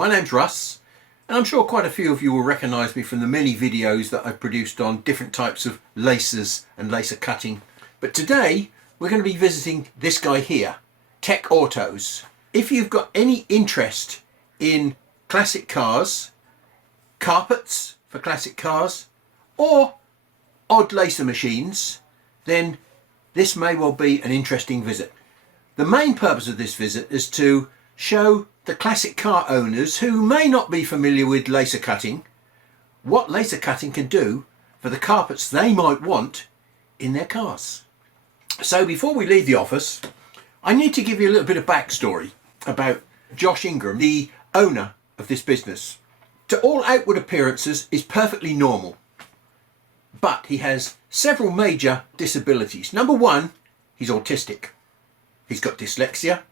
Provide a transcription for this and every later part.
My name's Russ, and I'm sure quite a few of you will recognise me from the many videos that I've produced on different types of lasers and laser cutting. But today we're going to be visiting this guy here, TechAutos. If you've got any interest in classic cars, carpets for classic cars, or odd laser machines, then this may well be an interesting visit. The main purpose of this visit is to show the classic car owners who may not be familiar with laser cutting what laser cutting can do for the carpets they might want in their cars. So before we leave the office, I need to give you a little bit of backstory about Josh Ingram, the owner of this business. To all outward appearances is perfectly normal, but he has several major disabilities. Number one, he's autistic. He's got dyslexia,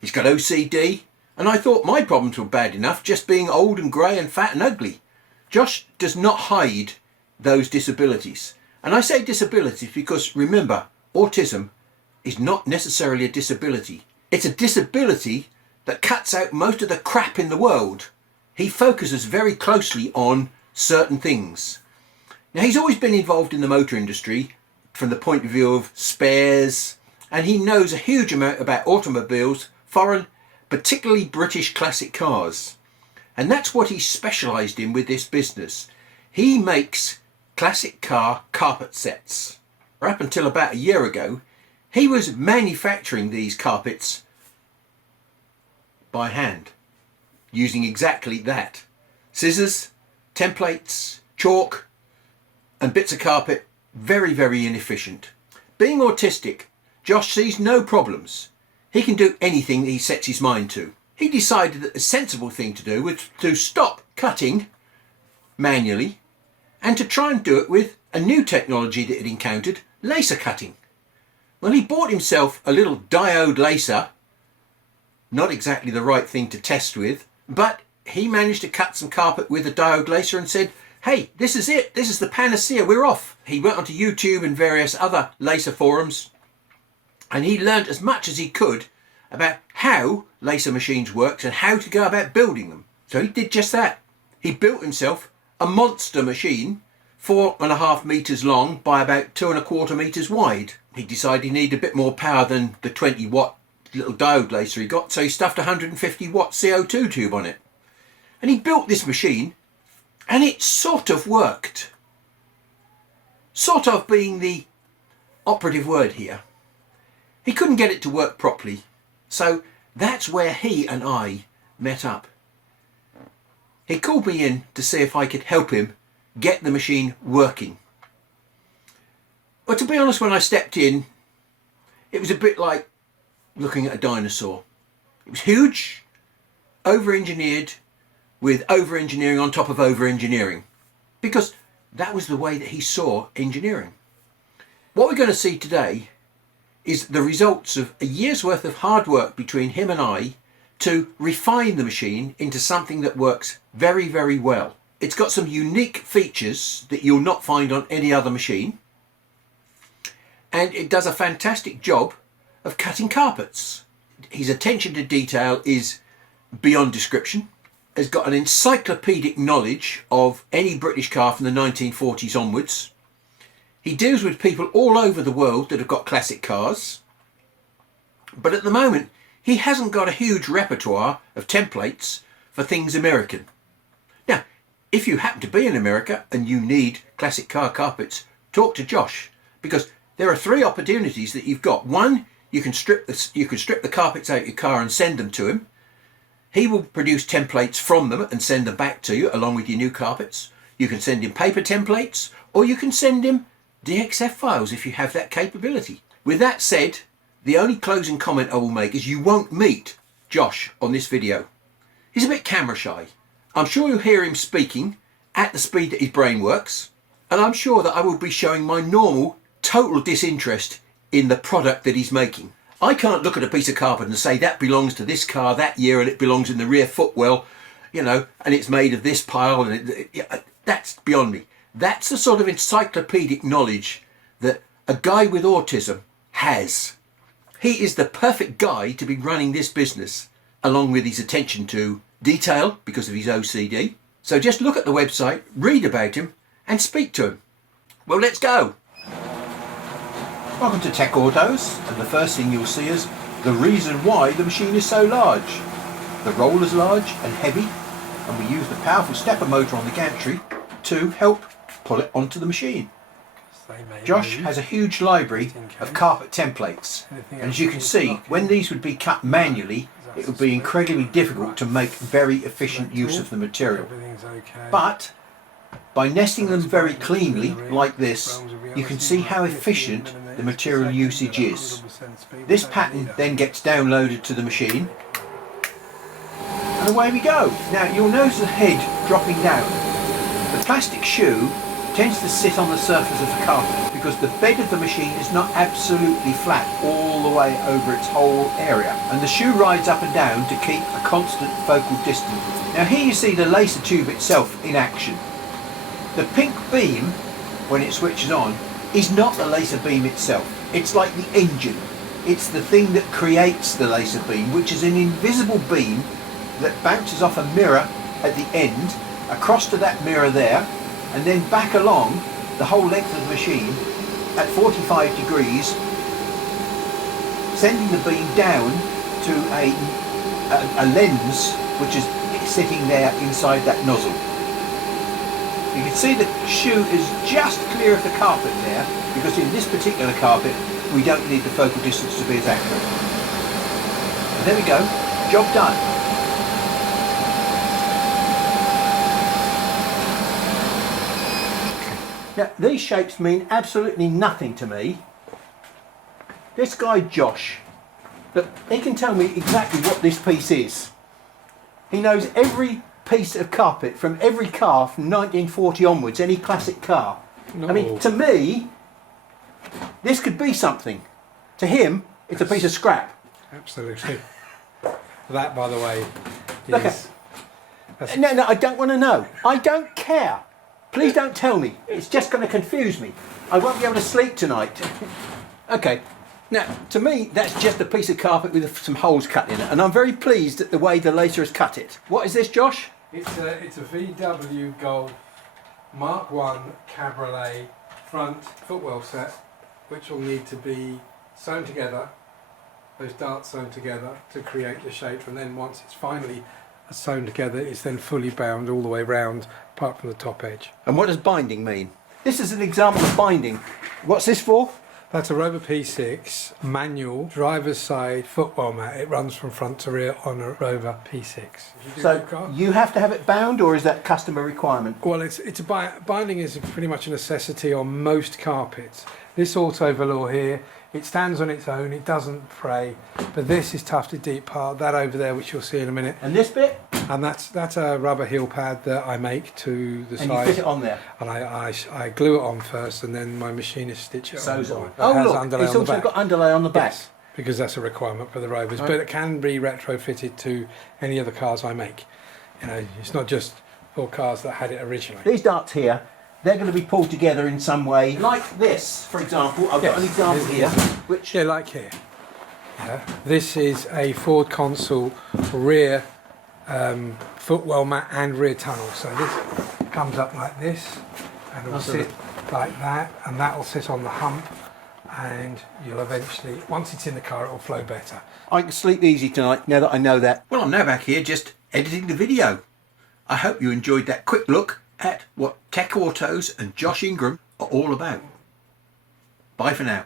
he's got OCD, and I thought my problems were bad enough just being old and grey and fat and ugly. Josh does not hide those disabilities. And I say disabilities because remember, autism is not necessarily a disability. It's a disability that cuts out most of the crap in the world. He focuses very closely on certain things. Now, he's always been involved in the motor industry from the point of view of spares, and he knows a huge amount about automobiles, foreign, particularly British classic cars. And that's what he's specialised in with this business. He makes classic car carpet sets. Up until about a year ago, he was manufacturing these carpets by hand, using exactly that. Scissors, templates, chalk, and bits of carpet. Very, very inefficient. Being autistic, Josh sees no problems. He can do anything that he sets his mind to. He decided that the sensible thing to do was to stop cutting manually and to try and do it with a new technology that he'd encountered, laser cutting. Well, he bought himself a little diode laser, not exactly the right thing to test with, but he managed to cut some carpet with a diode laser and said, hey, this is it, this is the panacea, we're off. He went onto YouTube and various other laser forums, and he learned as much as he could about how laser machines worked and how to go about building them. So he did just that. He built himself a monster machine, 4.5 meters long by about 2.25 meters wide. He decided he needed a bit more power than the 20-watt little diode laser he got, so he stuffed a 150-watt CO2 tube on it. And he built this machine, and it sort of worked. Sort of being the operative word here. He couldn't get it to work properly, so that's where he and I met up. He called me in to see if I could help him get the machine working. But to be honest, when I stepped in, it was a bit like looking at a dinosaur. It was huge, over-engineered, with over-engineering on top of over-engineering, because that was the way that he saw engineering. What we're going to see today is the results of a year's worth of hard work between him and I to refine the machine into something that works very, very well. It's got some unique features that you'll not find on any other machine, and it does a fantastic job of cutting carpets. His attention to detail is beyond description. Has got an encyclopedic knowledge of any British car from the 1940s onwards. He deals with people all over the world that have got classic cars, but at the moment he hasn't got a huge repertoire of templates for things American. Now, if you happen to be in America and you need classic car carpets, talk to Josh, because there are 3 opportunities that you've got. One, you can strip the carpets out of your car and send them to him. He will produce templates from them and send them back to you along with your new carpets. You can send him paper templates, or you can send him DXF files if you have that capability. With that said, the only closing comment I will make is you won't meet Josh on this video. He's a bit camera shy. I'm sure you'll hear him speaking at the speed that his brain works, and I'm sure that I will be showing my normal total disinterest in the product that he's making. I can't look at a piece of carpet and say that belongs to this car that year and it belongs in the rear footwell, you know, and it's made of this pile, and that's beyond me. That's the sort of encyclopedic knowledge that a guy with autism has. He is the perfect guy to be running this business. along with his attention to detail because of his OCD. So just look at the website, read about him and speak to him. Well, let's go. Welcome to Tech Autos, and the first thing you'll see is the reason why the machine is so large. The roller's large and heavy, and we use the powerful stepper motor on the gantry to help pull it onto the machine. Josh has a huge library of carpet templates, and as you can see, when these would be cut manually, it would be incredibly difficult to make very efficient use of the material. But by nesting them very cleanly like this, you can see how efficient the material usage is. This pattern then gets downloaded to the machine, and away we go. Now you'll notice the head dropping down. The plastic shoe tends to sit on the surface of the carpet because the bed of the machine is not absolutely flat all the way over its whole area, and the shoe rides up and down to keep a constant focal distance. Now here you see the laser tube itself in action. The pink beam, when it switches on, is not the laser beam itself. It's like the engine. It's the thing that creates the laser beam, which is an invisible beam that bounces off a mirror at the end, across to that mirror there, and then back along the whole length of the machine at 45 degrees, sending the beam down to a lens which is sitting there inside that nozzle. You can see the shoe is just clear of the carpet there, because in this particular carpet we don't need the focal distance to be as accurate. And there we go, job done. Now, these shapes mean absolutely nothing to me. This guy Josh, look, he can tell me exactly what this piece is. He knows every piece of carpet from every car from 1940 onwards, any classic car. No. I mean, to me, this could be something. To him, it's a piece of scrap. Absolutely. That, by the way, is... No, I don't want to know. I don't care. Please don't tell me. It's just going to confuse me. I won't be able to sleep tonight. Okay. Now, to me, that's just a piece of carpet with some holes cut in it, and I'm very pleased at the way the laser has cut it. What is this, Josh? It's a VW Golf Mark 1 Cabriolet front footwell set, which will need to be sewn together, those darts sewn together to create the shape, and then once it's finally sewn together, it's then fully bound all the way round, apart from the top edge. And what does binding mean? This is an example of binding. What's this for? That's a Rover P6 manual driver's side footwell mat. It runs from front to rear on a Rover P6. So you have to have it bound, or is that customer requirement? Well, binding is pretty much a necessity on most carpets. This auto velour here, it stands on its own, it doesn't fray, but this is tufted deep part, that over there, which you'll see in a minute. And this bit? And that's a rubber heel pad that I make to the side. And you fit it on there? And I glue it on first, and then my machinist stitch it on. Oh look, it's also got underlay on the back. Yes, because that's a requirement for the Rovers, but it can be retrofitted to any other cars I make. You know, it's not just for cars that had it originally. These darts here, they're going to be pulled together in some way, like this, for example. I've got an example here, which... Yeah, like here. Yeah. This is a Ford console rear footwell mat and rear tunnel. So this comes up like this, and it'll sit like that, and that will sit on the hump, and you'll eventually, once it's in the car, it will flow better. I can sleep easy tonight now that I know that. Well, I'm now back here just editing the video. I hope you enjoyed that quick look at what Tech Autos and Josh Ingram are all about. Bye for now.